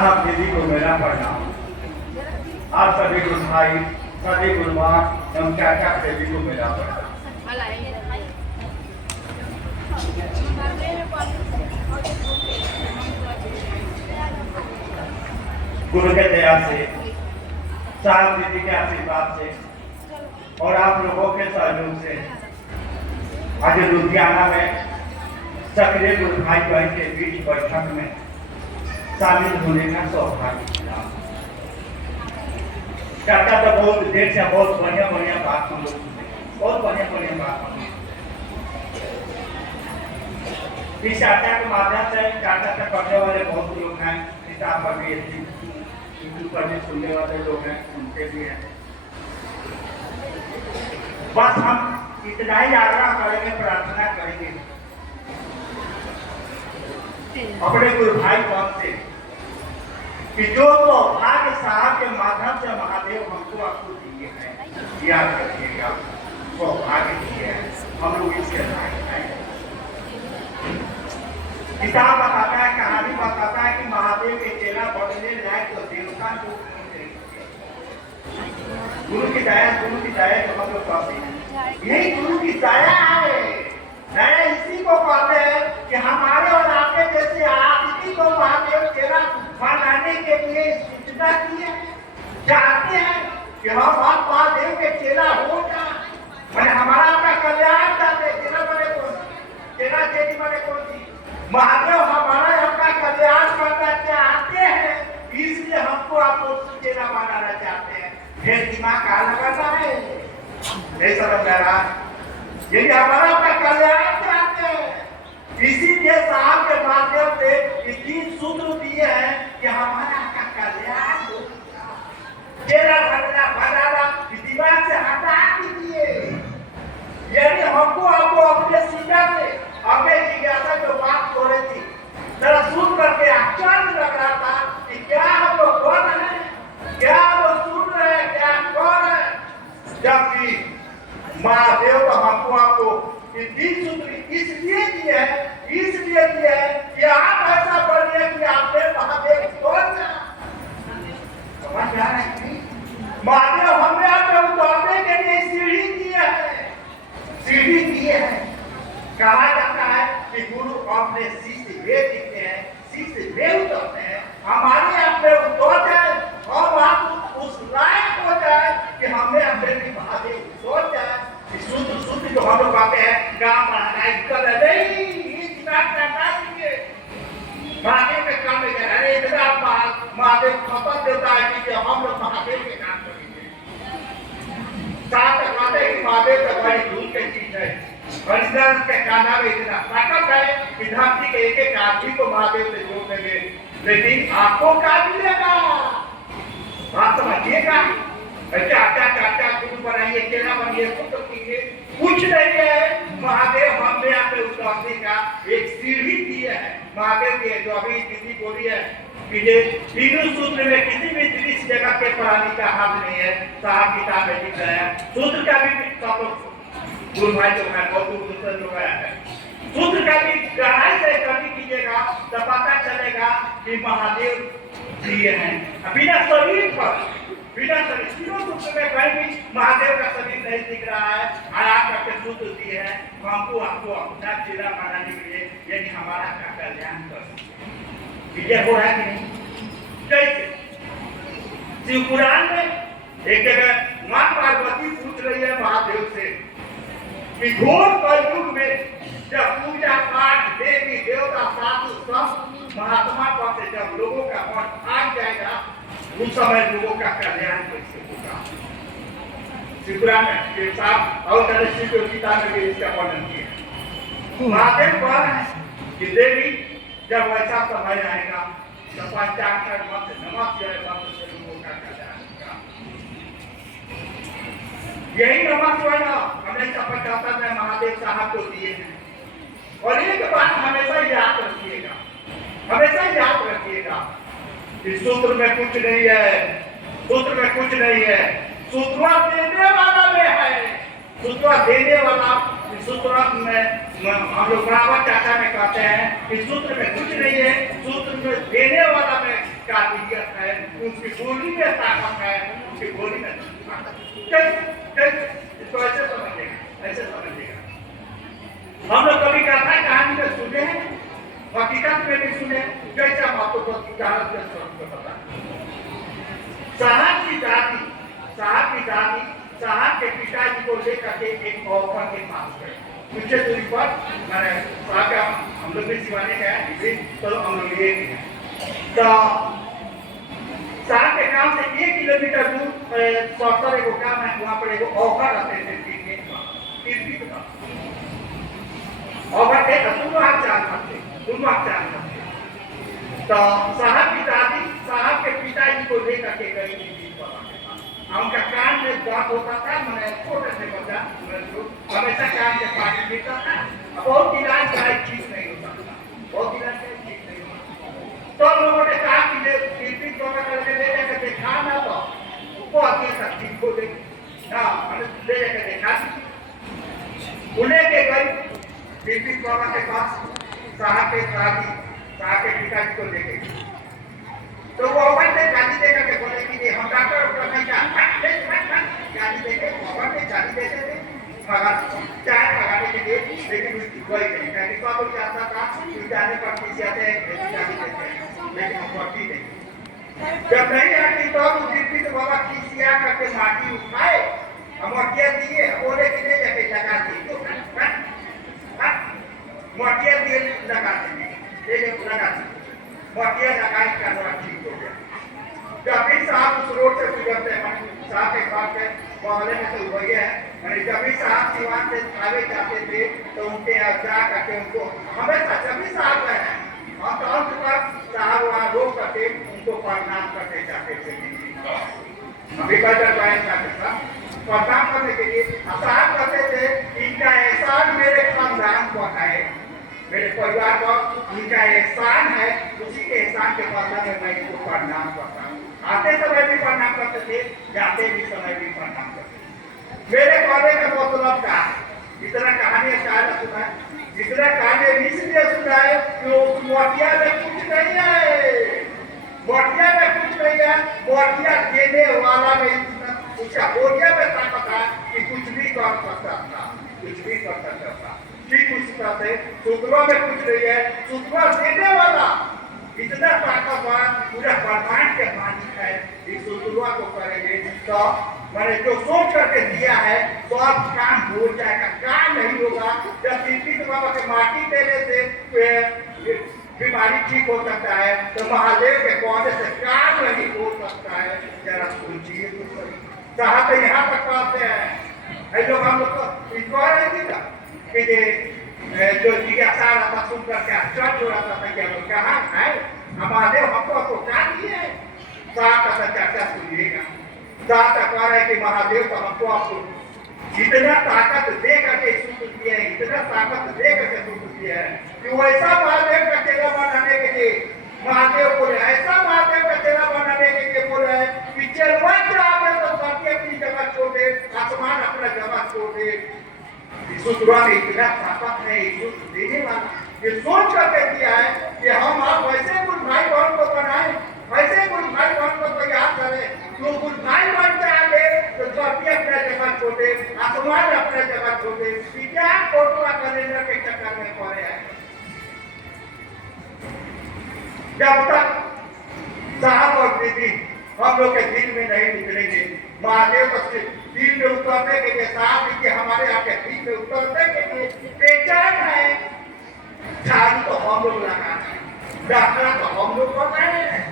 साहब दीदी को मेरा प्रणाम। आप सभी गुरु भाई, सभी गुरुआ एवं चाचा देवी को मेरा प्रणाम। गुरु के दया से, साहब दीदी के आशीर्वाद से और आप लोगों के सहयोग से आज लुधियाना में सक्रिय गुरु भाई बहन के बीच बैठक में शामिल होने का सौभाग्य मिला। चाचा तो बहुत देर से बहुत बढ़िया बढ़िया बात हम लोग सुने, बहुत बढ़िया बढ़िया बात हम इस चाचा के माध्यम से चाचा से पढ़ने वाले बहुत लोग हैं, किताब पर भी यूट्यूब पर भी सुनने वाले लोग हैं, सुनते भी हैं। बस हम इतना ही आग्रह करेंगे, प्रार्थना करेंगे अपने गुरु भाई कौन से कि जो तो भाग्य साहब के माध्यम से महादेव हमको आपको दिए हैं, याद रखिएगा, सौभाग्य दिए हैं, हम लोग इसके लायक हैं। किताब बताता है, कहानी बताता है कि महादेव के चेला बढ़ने लायक तो देवता को गुरु की दया तो हम लोग कहते हैं, यही गुरु की दया है। दया इसी को कहते हैं कि हमारे और आपके जैसे आदिति को महादेव चेला बनाने के लिए सूचना की है, चाहते हैं कि हम आप महादेव के चेला हो जाए, मैंने हमारा आपका कल्याण चाहते हैं। चेला बने कौन, चेला चेली बने कौन सी, महादेव हमारा आपका कल्याण करना चाहते हैं, इसलिए हमको आपको चेला बनाना चाहते हैं। फिर दिमाग का लगाना है, नहीं समझ में रहा, यदि हमारा आपका कल्याण चाहते हैं, इसीलिए साहब के माध्यम से इस 3 सूत्र दिए हैं कि हमारा आपका कल्याण हो। चेला बनाना दिमाग से हटा दीजिए। यदि हमको आपको अपने सीधा से अपने जिज्ञासा जो बात हो रही थी जरा सुन करके आश्चर्य लग रहा था कि क्या हम लोग कर रहे हैं, क्या हम लोग सुन रहे हैं, क्या कर रहे हैं, जबकि महादेव का हमको आपको 3 सूत्र इसलिए दिए हैं कि आप ऐसा बनिए कि आपने महादेव को समझ आ रहा है। महादेव हमने आपको उतारने के लिए सीढ़ी दिए हैं। कहा जाता है कि गुरु अपने शिष्य वे दिखते हैं, शिष्य वे उतरते हैं। हमारे अपने उतर जाए, हम आप उस लायक हो जाए कि हमने अपने भी महादेव उतर जाए। सूत्र जो हम लोग कहते हैं काम बढ़ाना कर नहीं, ये दिमाग करना चाहिए। महादेव के काम में अरे इतना महादेव खपत देता है कि हम लोग महादेव के काम करेंगे। साथ कहते हैं कि महादेव का बड़ी दूर की चीज है, हरिदास के काना में इतना ताकत है कि धरती के एक आदमी को महादेव से जोड़ देंगे, लेकिन आपको क्या मिलेगा, बात समझिएगा। चाचा गुरु बनाइए, चेला बनिए, कुछ नहीं है। महादेव हमने आपने उतारने का एक सीढ़ी दी है। महादेव की जो अभी दीदी बोली है कि ये 3 सूत्र में किसी भी इस जगह के प्राणी का हाथ नहीं है, साहब किताब में लिख रहे हैं। सूत्र का भी गुरु भाई जो है बहुत दूसरे लोग है, सूत्र का भी गहराई से कभी कीजिएगा तो पता चलेगा कि महादेव दिए हैं बिना शरीर पर, बिना शरीर 3 सूत्र में कहीं भी महादेव का शरीर नहीं दिख रहा है। आप करके सूत्र दिए हैं हमको आपको अपना चेला बनाने के लिए, यानी हमारा का कल्याण कर ये हो रहा है कि नहीं। जैसे शिव पुराण में एक जगह मां पार्वती पूछ रही है महादेव से कि घोर कलयुग में जब पूजा पाठ देवी देवता साधु संत महात्मा पर से जब लोगों का मन भाग जाएगा, उस समय लोगों का कल्याण कैसे होगा। शिवपुराण में साहब और शिव गीता में भी इसका वर्णन किया। महादेव कह रहे हैं कि देवी जब वैसा समय आएगा तो पंचाक्षर मंत्र नमः शिवाय मंत्र से लोगों का कल्याण होगा। यही नमः शिवाय हमने 75 में महादेव साहब को दिए हैं। और एक बात हमेशा याद रखिएगा, हमेशा याद रखिएगा, इस सूत्र में कुछ नहीं है, सूत्र में कुछ नहीं है, सूत्र देने वाला में है, सूत्र देने वाला। सूत्र में हम लोग बराबर चाचा में कहते हैं कि सूत्र में कुछ नहीं है, सूत्र में देने वाला में काबिलियत है, उनकी बोली में ताकत है, उनकी बोली में इसको ऐसे समझिएगा, ऐसे समझिएगा। हम लोग कभी कथा कहानी में सुने हैं, हकीकत में भी सुने, जैसे हम आपको उदाहरण से पता। साहब की दादी साहब के पिताजी को लेकर के एक ऑफर के पास गए। कुछ दूरी पर मैंने साहब का हम लोग भी सिवाने गए, तो हम लोग ये तो साहब के गांव से 1 किलोमीटर दूर सौतर एगो गांव है, वहाँ पर एगो ऑफर रहते थे ऑफर थे तो दोनों आप चाल सकते। तो साहब की दादी साहब के पिताजी को लेकर के गई उनका कान में दर्द होता था, मैंने छोटे से बच्चा हमेशा कान के पानी पीता था, बहुत इलाज का ठीक नहीं होता था, बहुत इलाज का ठीक नहीं होता। तो लोगों ने कहा कि टीपी करके ले जाकर देखा ना तो बहुत देर तक ठीक हो गई ना, ले जाकर देखा उन्हें के गई टीपी के पास साहब के दादी साहब के पिताजी को ले गई। तो वो अपन ने गाली देकर के बोले कि हम डॉक्टर नहीं गाली देके अपन ने गाली देते थे चाय लगाने के लिए, लेकिन उसकी कोई नहीं गाली को कोई चाहता था कि जाने पर किसी आते हैं गाली देते हैं, लेकिन हम पढ़ती नहीं। जब नहीं आती तो उसी तो बाबा किसिया करके माटी उठाए हम मटिया दिए, बोले कि ले जाके लगा दी तो मटिया दिए लगा दी, ले जाके लगा दी मटिया लगाई का दौरा ठीक हो गया। जब भी साहब उस रोड से गुजरते हैं, साहब के घर के मोहल्ले में तो वही है, मैंने जब भी साहब दीवान से आगे जाते थे तो उनके यहाँ जा करके उनको हमेशा जब भी साहब गए हैं और तो अंत तक साहब वहाँ रोक करके उनको प्रणाम करते जाते थे। अभी बजट गायन जाते था प्रणाम करने के लिए साहब कहते थे इनका एहसान मेरे खानदान को है, मेरे परिवार का इनका एहसान है, उसी के एहसान के बदले में मैं इनको प्रणाम करता हूँ। आते समय भी प्रणाम करते थे, जाते भी समय भी प्रणाम करते थे। मेरे कहने का मतलब क्या है, इतना कहानी शायद सुना है, जितना कहानी इसलिए सुना है कि वो मोटिया में कुछ नहीं है, मोटिया में कुछ नहीं है, मोटिया देने वाला में उसका बोलिया में ताकत है कि कुछ भी कर सकता था, कुछ भी कर सकता था। ठीक उसी तरह से सूत्रों में कुछ नहीं है, सूत्रों देने वाला इतना ताकतवर पूरा ब्रह्मांड के मालिक है। इस सूत्रों को करेंगे तो मैंने जो सोच करके दिया है तो अब काम हो जाएगा, काम नहीं होगा। जब तीर्थ बाबा के माटी देने से बीमारी ठीक हो सकता है तो महादेव के पौधे से काम नहीं हो सकता है। जरा सोचिए साहब तो यहाँ तक पहुंचते हैं, लोग हम लोग को इश्वर नहीं था कि जो जिज्ञासा रहता सुन करके आश्चर्य हो रहा था कि हम कहाँ है हमारे हमको तो क्या दिए। साहब का चर्चा सुनिएगा, साहब का कह रहे कि महादेव तो हमको आपको जितना ताकत दे करके सूत्र दिए है, इतना ताकत दे करके सूत्र दिया है कि वो ऐसा महादेव का चेला बनाने के लिए महादेव बोले, ऐसा महादेव का चेला बनाने के लिए बोले कि चलवत आपने तो धरती अपनी जगह छोड़ दे, आसमान अपना जगह छोड़ दे। सूत्रों में इतना ताकत है देने वाला, ये सोच करके दिया है कि हम आप वैसे कुछ भाई बहन को बनाए, वैसे कुछ भाई बहन को तैयार करें, तो कुछ भाई बहन चाहे तो धरती अपना जगह छोड़े, आसमान अपना जगह छोड़े, क्या फोटो कैलेंडर के चक्कर में पड़े हैं। जब तक साहब और दीदी हम लोग के दिल में नहीं निकलेंगे, महादेव को दिल में उतरने के लिए साहब कि हमारे आपके दिल में उतरने के लिए पहचान है। झाड़ू तो हम लोग लगा रहे हैं, डॉक्टर तो हम लोग कर रहे हैं,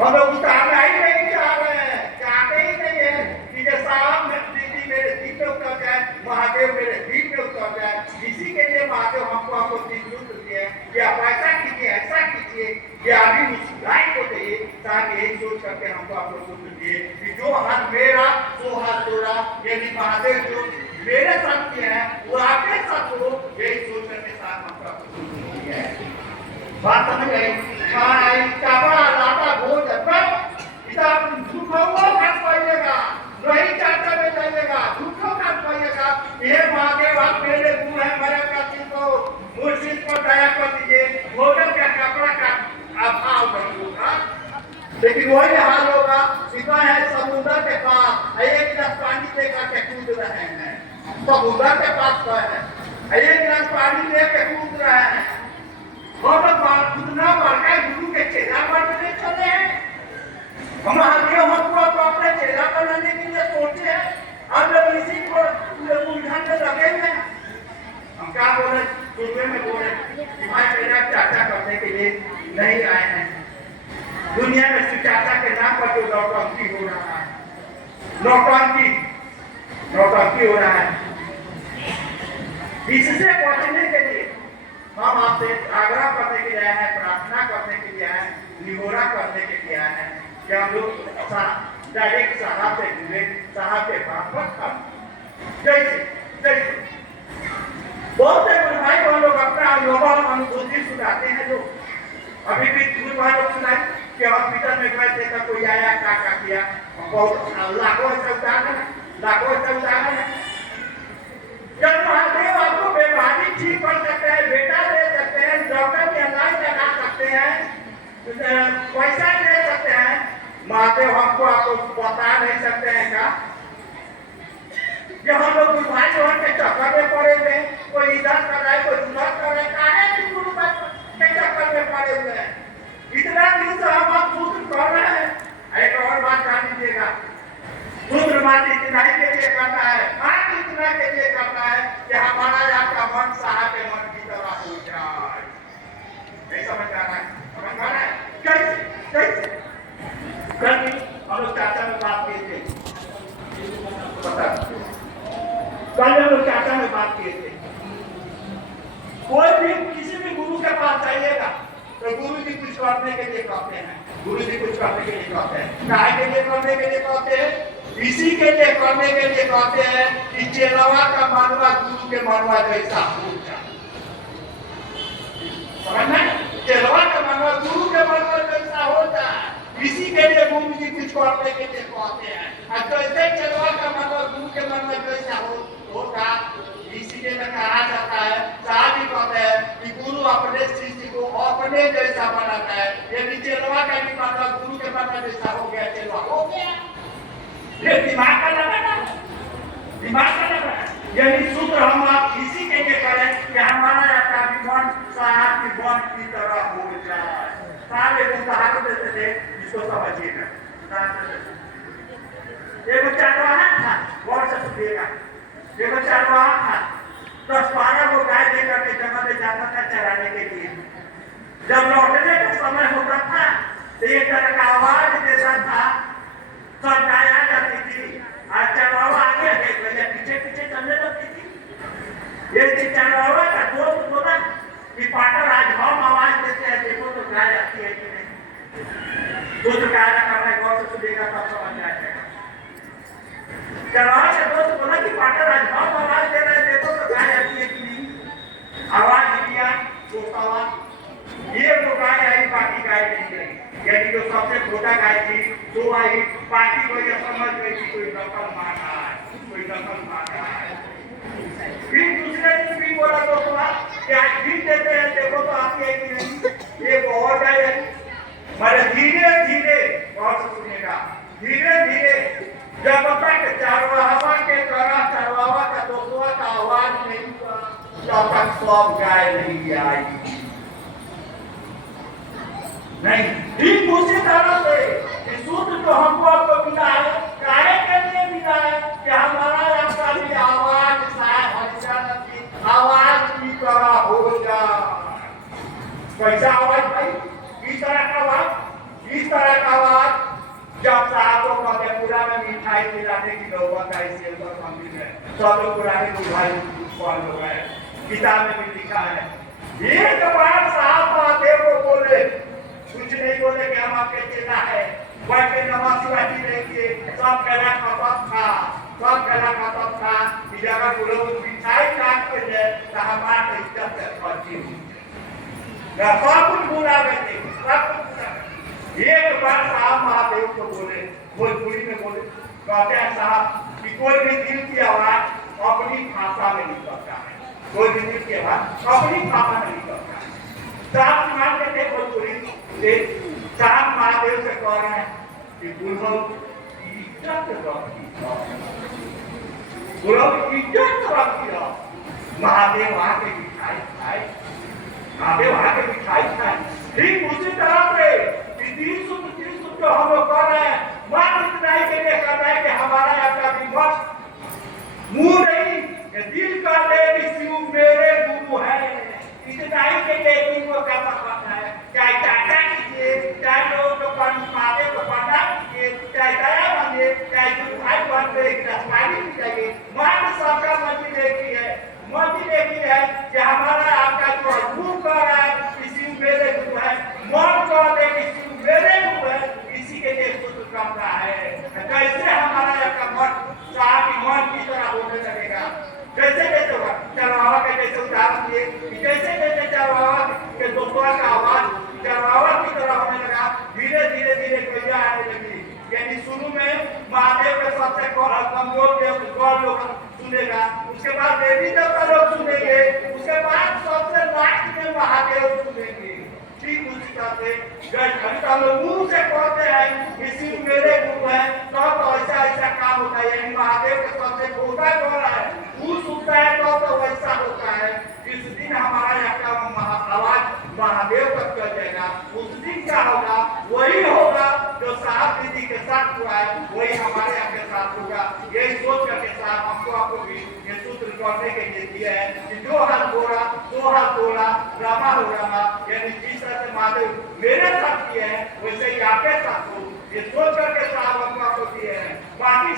हम लोग उतारना ही नहीं चाह रहे हैं, चाहते ही नहीं है कि साहब दीदी मेरे दिल में उतर जाए, महादेव मेरे दिल में उतर जाए। इसी के लिए महादेव हमको आपको दिल दिए कि आप ऐसा कीजिए, ऐसा कीजिए, ये अभी मुस्कुराई को चाहिए ताकि यही सोच करके हमको आपको सूत्र दिए कि जो हाथ मेरा वो हाथ तोड़ा, यदि महादेव जो मेरे साथ किया है वो आपके साथ हो, यही सोच करके साथ हमको आपको सूत्र दिया है। बात समझ आई? काबा लाता भोज इतना झूठो खर्च पाइएगा, नहीं चाचा में जाइएगा, झूठो खर्च पाइएगा। ये महादेव आप मेरे गुरु है, मेरे काशी को मुझ पर दया कर दीजिए, भोजन का कपड़ा का अभाव नहीं होगा। लेकिन वही हाल होगा, सिवा है समुद्र के पास एक गिलास पानी लेकर के कूद रहे हैं, समुद्र के पास तो है एक गिलास पानी लेके कूद रहे हैं। और उतना बड़का गुरु के चेला बनने चले हैं, हम हमको अपने चेला बनाने के लिए सोचे हैं, हम लोग इसी को उलझन में लगे हुए हैं। हम क्या बोले, सुबह में बोले कि भाई मेरा चाचा करने के लिए नहीं आए हैं, दुनिया में शिक्षाता के नाम पर जो नौटंकी हो रहा है, नौटंकी हो रहा है, इससे बचने के लिए हम आपसे आग्रह करने के लिए आए हैं, प्रार्थना करने के लिए आए हैं, निहोरा करने के लिए आए हैं कि हम लोग डायरेक्ट साहब से जुड़े, साहब के भागवत हम जैसे जैसे बहुत से भाई हम लोग अपना अनुभव अनुभूति सुनाते हैं। जो अभी भी दूर वालों सुनाई कि हॉस्पिटल में गए थे तो कोई आया क्या किया, बहुत लाखों ऐसे उदाहरण है। जब महादेव आपको बीमारी ठीक कर सकते हैं, बेटा दे सकते हैं, डॉक्टर की इलाज लगा सकते हैं, पैसा दे सकते हैं, महादेव हमको आपको बता नहीं सकते हैं क्या? जब हम लोग भाई बहन के चक्कर में पड़े हुए, कोई इधर कर रहा है, कोई उधर कर रहा है, काहे गुरु के चक्कर में पड़े हुए हैं? इतना दिन से हम आप सूत्र कर रहे हैं। एक और बात जान लीजिएगा, सूत्र मात्र इतना ही के लिए करता है, मात्र इतना के लिए करता है कि हमारा आपका मन साहब के मन की तरह हो जाए। नहीं समझ आ रहा है? समझ आ रहा है? कैसे कल हम लोग चाचा में बात किए थे, कल हम लोग चाचा में बात किए थे, कोई भी किसी भी गुरु के पास जाइएगा तो गुरु जी कुछ करने के लिए कहते हैं, गुरु जी कुछ करने के लिए कहते हैं, काहे के लिए करने के लिए कहते हैं? इसी के लिए करने के लिए कहते हैं कि चेलावा का मानवा गुरु के मानवा जैसा हो जाए। समझ में? चेलावा का मानवा गुरु के मानवा जैसा हो जाए, इसी के लिए गुरु जी कुछ करने के लिए कहते हैं। और जैसे चेलावा का मानवा गुरु के मानवा जैसा होगा, इसीलिए में कहा जाता है, साहब ही कहते हैं कि गुरु अपने शिष्य को अपने जैसा बनाता है। यदि चेलवा का भी मानवा गुरु के मानवा जैसा हो गया, चेलवा हो गया। ये दिमाग का लगाना, दिमाग का लगाना। यदि सूत्र हम आप इसी के लिए करें कि हमारा आपका मन साहब की मन की तरह हो जाए। साहब एक उदाहरण देते थे, इसको समझिएगा। एक चारवाहा था, गौर से सुनिएगा, एक चारवाहा था, 10-12 को गाय लेकर के जंगल में जाता था चराने के लिए। जब लौटने का समय होता था तो एक तरह का आवाज देता था, सब गाय आ जाती थी और चरवाहा आगे पीछे पीछे चलने लगती थी। ये चरवाहा का दोस्त बोला कि पाटर आज हम आवाज देते हैं, देखो तो गाय आती है कि नहीं। दोस्त गाय का करना है, गौर से सुनेगा तब समझ आएगा। चरवाहा का दोस्त बोला कि पाटर आज हम आवाज दे रहे हैं, देखो तो गाय आती है कि नहीं। आवाज दिया, दोस्त आवाज, ये तो गाय आई, बाकी गाय नहीं गई। यानी जो सबसे छोटा गाय थी तो आई, बाकी को यह समझ गई कि कोई नकल मार रहा है, कोई नकल मार रहा है। फिर दूसरे दिन भी बोला दोस्तों कि आज भी देते हैं, देखो तो आती है कि नहीं। ये और गाय है, मगर धीरे धीरे, और सुनिएगा, धीरे धीरे जब तक चरवाहा के तरह चरवाहा का दोस्तों का आवाज नहीं हुआ, तब तक सब गाय नहीं आई। नहीं, ठीक उसी तरह से सूत्र जो हमको आपको मिला है, काहे के लिए मिला है कि हमारा आपका भी आवाज आवाज की तरह हो जाए। कैसा आवाज भाई? किस तरह का आवाज? इस तरह का आवाज जब साहब को मधेपुरा में मिठाई खिलाने की नौबत आई, सेवक मंदिर है, सब लोग पुराने भाई कौन लोग है, किताब में भी लिखा है। एक बार साहब महादेव को बोले, कुछ नहीं बोले कि हम आपके चेला है, बैठ के नमाज शिवाजी देखिए, सब कहना खपत था, सब कहना खपत था कि जगह को लोग मिठाई काट के जाए तो हमारा इज्जत से खर्ची हुई। सब कुछ बुला बैठे, सब कुछ। एक बार साहब महादेव को बोले, भोजपुरी में बोले, कहते हैं साहब कि कोई भी दिल की आवाज अपनी भाषा में निकलता है, कोई भी दिल की आवाज अपनी भाषा में निकलता है। साहब मान के थे भोजपुरी से साहब महादेव से कह रहे हैं कि बुढ़ऊ इज्जत रखी, बुढ़ऊ इज्जत रखी। महादेव आके मिठाई खाए, महादेव आके मिठाई खाए। ठीक उसी तरह से तीन सूत्र जो हम लोग कर रहे हैं, मात्र इतना ही के लिए कर रहे हैं कि हमारा आपका विमर्श मुंह नहीं, दिल का ले कि शिव मेरे गुरु है, इतना ही के लिए इनको करना पड़ता है। चाहे चाचा कीजिए, चाहे लोग तो महादेव को पढ़ना कीजिए, चाहे दया मांगिए, चाहे भाई बन पे रसवाई की जाइए, मात्र सबका मंजिल एक ही है, मंजिल एक ही है कि हमारा आपका जो गुरु कर रहा है कि शिव मेरे गुरु है, मन कर दे कि शिव मेरे गुरु है, इसी के लिए सूत्र करता है। कैसे हमारा आपका मन साहब मन की तरह होने लगेगा, जैसे जैसे होगा चरवाहा के जैसे उदाहरण दिए, जैसे जैसे चरवाहा के दोपहर का आवाज चरवाहा की तरह होने लगा, धीरे धीरे धीरे गैया आने लगी। यानी शुरू में महादेव के सबसे कमजोर लोग सुनेगा, उसके बाद देवी देवता लोग सुनेंगे, उसके बाद सबसे लास्ट में महादेव सुनेंगे। ठीक उसी तरह से हम लोग मुंह से कहते हैं कि शिव मेरे गुरु है, तब तो ऐसा ऐसा काम होता है। यानी महादेव के सबसे छोटा कौन है, वो सुनता है तो वैसा होता है। जिस दिन हमारा यहाँ का आवाज महादेव तक चल जाएगा, उस दिन क्या होगा, वही होगा जो साहब दीदी के साथ हुआ है, वही हमारे यहाँ के साथ होगा। यही सोच करके साहब हमको आपको भी ये सूत्र करने के लिए दिया है कि जो हाथ बोला दो हाथ बोला रामा हो रामा, यानी जिस तरह से महादेव मेरे साथ किए हैं वैसे ही आपके साथ हो, ये सोच करके साहब हमको आपको दिए हैं। बाकी